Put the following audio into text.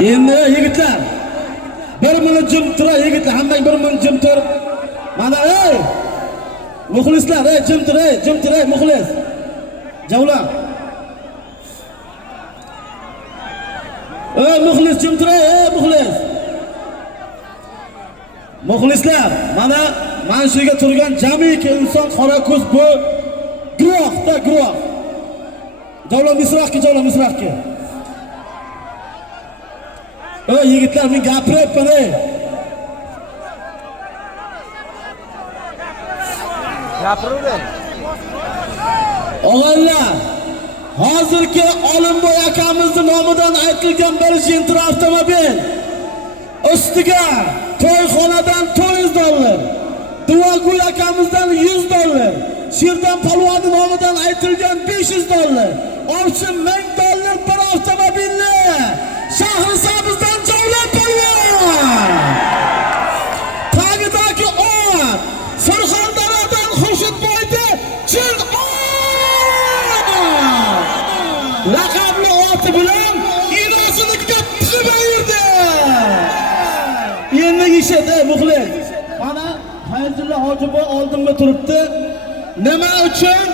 Endi yigitlar, bir minut jim tur, yigitlar, hammang bir minut jim tur. Mana ey muxlislar, jim tur, muxlis. Javla. Muxlis jim tur, muxlis. Muxlislar, mana shu yerga turgan jamiki inson qora ko'z bu guvohda guvoh. Javla misroqqa. Yigitlar, men gapiryapman. Gapiravering. Og'aylar, hozirgi Olimboy akamizning nomidan aytilgan bir Gentra avtomobil ustiga to'yxonadan $400, Duagul akamizdan $100, Shirdan Palvonning nomidan aytilgan $500, olsin $1000 bir avtomobilni Shahrisabzdan Javlon Palvon. Tagidagi ot Surxondaryodan Xurshidboyda Chin laqabli oti bilan inosinikiga tiqib yurdi. Endi ishada muxlis. Mana Fayzulla Hojiboy oldimda turibdi. Nima uchun?